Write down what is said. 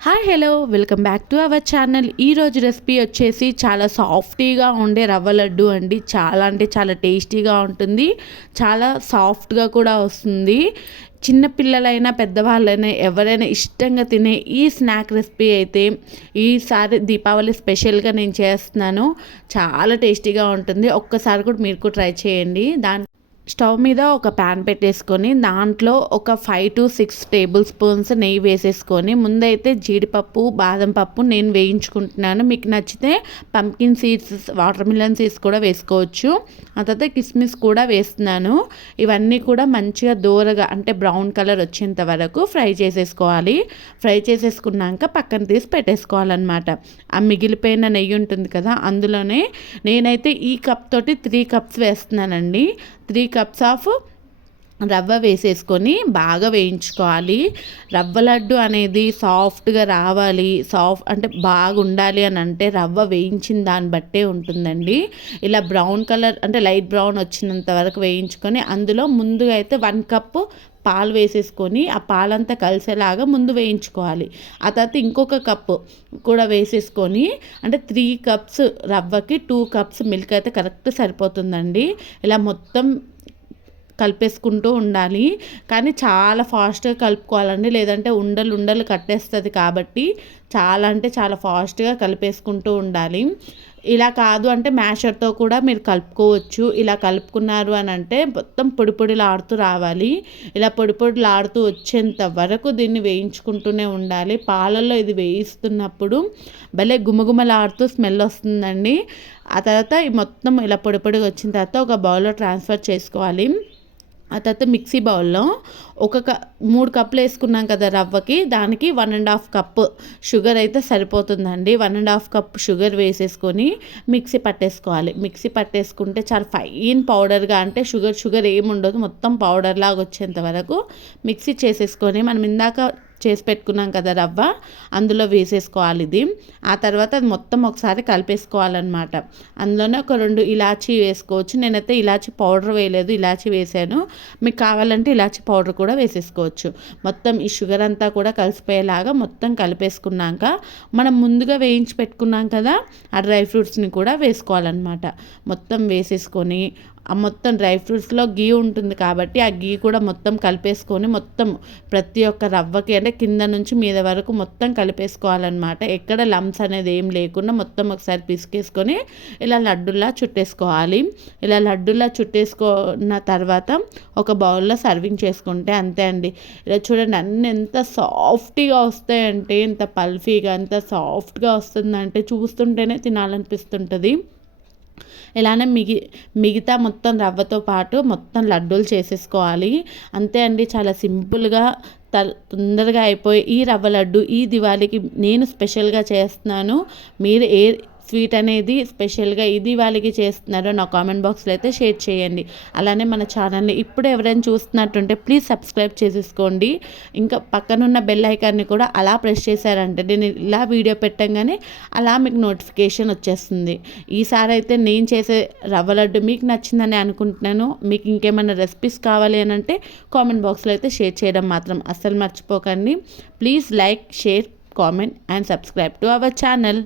Hi hello welcome back to our channel. ఈరోజు recipe వచ్చేసి చాలా సాఫ్టీగా ఉండే రవ్వ లడ్డు అండి. చాలా అంటే చాలా టేస్టీగా ఉంటుంది, చాలా సాఫ్ట్గా కూడా వస్తుంది. చిన్నపిల్లలైనా పెద్దవాళ్ళైనా ఎవరైనా ఇష్టంగా తినే ఈ స్నాక్ రెసిపీ అయితే ఈసారి దీపావళి స్పెషల్గా నేను చేస్తున్నాను. చాలా టేస్టీగా ఉంటుంది. ఒక్కసారి కూడా మీరు కూడా ట్రై చేయండి. స్టవ్ మీద ఒక ప్యాన్ పెట్టేసుకొని దాంట్లో ఒక 5 to 6 టేబుల్ స్పూన్స్ నెయ్యి వేసేసుకొని ముందైతే జీడిపప్పు బాదం పప్పు నేను వేయించుకుంటున్నాను. మీకు నచ్చితే pumpkin seeds water melon seeds కూడా వేసుకోవచ్చు. ఆ తర్వాత కిస్మిస్ కూడా వేస్తున్నాను. ఇవన్నీ కూడా మంచిగా దూరగా అంటే బ్రౌన్ కలర్ వచ్చేంత వరకు ఫ్రై చేసేసుకోవాలి. ఫ్రై చేసేసుకున్నాక పక్కన తీసి పెట్టేసుకోవాలన్నమాట. ఆ మిగిలిపోయిన నెయ్యి ఉంటుంది కదా, అందులోనే నేనైతే ఈ కప్ తోటి 3 కప్స్ వేస్తున్నానండి. 3 కప్స్ ఆఫ్ రవ్వ వేసేసుకొని బాగా వేయించుకోవాలి. రవ్వ లడ్డు అనేది సాఫ్ట్గా రావాలి, అంటే బాగా ఉండాలి అని అంటే రవ్వ వేయించిన దాన్ని బట్టే ఉంటుందండి. ఇలా బ్రౌన్ కలర్ అంటే లైట్ బ్రౌన్ వచ్చినంత వరకు వేయించుకొని అందులో ముందుగా అయితే 1 కప్పు పాలు వేసేసుకొని ఆ పాలంతా కలిసేలాగా ముందు వేయించుకోవాలి. ఆ తర్వాత ఇంకొక కప్పు కూడా వేసేసుకొని అంటే 3 కప్స్ రవ్వకి 2 కప్స్ మిల్క్ అయితే కరెక్ట్ సరిపోతుందండి. ఇలా మొత్తం కలిపేసుకుంటూ ఉండాలి. కానీ చాలా ఫాస్ట్గా కలుపుకోవాలండి, లేదంటే ఉండలు కట్టేస్తుంది. కాబట్టి చాలా అంటే చాలా ఫాస్ట్గా కలిపేసుకుంటూ ఉండాలి. ఇలా కాదు అంటే మ్యాషర్తో కూడా మీరు కలుపుకోవచ్చు. ఇలా కలుపుకున్నారు అని అంటే మొత్తం పొడిలాడుతూ రావాలి. ఇలా పొడిలాడుతూ వచ్చేంత వరకు దీన్ని వేయించుకుంటూనే ఉండాలి. పాలల్లో ఇది వేయిస్తున్నప్పుడు భలే గుమగుమలాడుతూ స్మెల్ వస్తుందండి. ఆ తర్వాత మొత్తం ఇలా పొడిగా వచ్చిన తర్వాత ఒక బౌల్లో ట్రాన్స్ఫర్ చేసుకోవాలి. ఆ తర్వాత మిక్సీ బౌల్లో 3 కప్పులు వేసుకున్నాం కదా రవ్వకి, దానికి 1.5 కప్పు షుగర్ అయితే సరిపోతుందండి. 1.5 కప్పు షుగర్ వేసేసుకొని మిక్సీ పట్టేసుకోవాలి. మిక్సీ పట్టేసుకుంటే చాలా ఫైన్ పౌడర్గా అంటే షుగర్ ఏమి ఉండదు, మొత్తం పౌడర్ లాగా వచ్చేంత వరకు మిక్సీ చేసేసుకొని మనం ఇందాక చేసి పెట్టుకున్నాం కదా రవ్వ, అందులో వేసేసుకోవాలి ఇది. ఆ తర్వాత అది మొత్తం ఒకసారి కలిపేసుకోవాలన్నమాట. అందులోనే ఒక 2 ఇలాచీ వేసుకోవచ్చు. నేనైతే ఇలాచీ పౌడర్ వేయలేదు, ఇలాచీ వేసాను. మీకు కావాలంటే ఇలాచీ పౌడర్ కూడా వేసేసుకోవచ్చు. మొత్తం ఈ షుగర్ అంతా కూడా కలిసిపోయేలాగా మొత్తం కలిపేసుకున్నాక మనం ముందుగా వేయించి పెట్టుకున్నాం కదా ఆ డ్రై ఫ్రూట్స్ని కూడా వేసుకోవాలన్నమాట. మొత్తం వేసేసుకొని ఆ మొత్తం డ్రై ఫ్రూట్స్లో గీ ఉంటుంది కాబట్టి ఆ గీ కూడా మొత్తం కలిపేసుకొని మొత్తం ప్రతి ఒక్క రవ్వకి అంటే కింద నుంచి మీద వరకు మొత్తం కలిపేసుకోవాలన్నమాట. ఎక్కడ లంప్స్ అనేది ఏం లేకుండా మొత్తం ఒకసారి పిసికేసుకొని ఇలా లడ్డులా చుట్టేసుకోవాలి. ఇలా లడ్డులా చుట్టేసుకున్న తర్వాత ఒక బౌల్లో సర్వింగ్ చేసుకుంటే అంతే అండి. ఇలా చూడండి అన్నీ ఎంత సాఫ్ట్గా వస్తాయంటే, ఎంత పల్ఫీగా ఎంత సాఫ్ట్గా వస్తుందంటే చూస్తుంటేనే తినాలనిపిస్తుంటుంది. ఇలానే మిగతా మొత్తం రవ్వతో పాటు మొత్తం లడ్డూలు చేసేసుకోవాలి. అంతే అండి, చాలా సింపుల్గా తొందరగా అయిపోయి ఈ రవ్వ లడ్డు ఈ దివాళీకి నేను స్పెషల్గా చేస్తున్నాను. మీరు ఏ స్వీట్ అనేది స్పెషల్గా ఈ దివాళీకి చేస్తున్నారో నా కామెంట్ బాక్స్లో అయితే షేర్ చేయండి. అలానే మన ఛానల్ని ఇప్పుడు ఎవరైనా చూస్తున్నట్టుంటే ప్లీజ్ సబ్స్క్రైబ్ చేసేసుకోండి. ఇంకా పక్కనున్న బెల్ ఐకాన్ని కూడా అలా ప్రెస్ చేశారంటే నేను ఇలా వీడియో పెట్టంగానే అలా మీకు నోటిఫికేషన్ వచ్చేస్తుంది. ఈసారి అయితే నేను చేసే రవ్వ లడ్డు మీకు నచ్చిందని అనుకుంటున్నాను. మీకు ఇంకేమైనా రెసిపీస్ కావాలి అని అంటే కామెంట్ బాక్స్లో అయితే షేర్ చేయడం మాత్రం అస్సలు మర్చిపోకండి. Please like, share, comment and subscribe to our channel.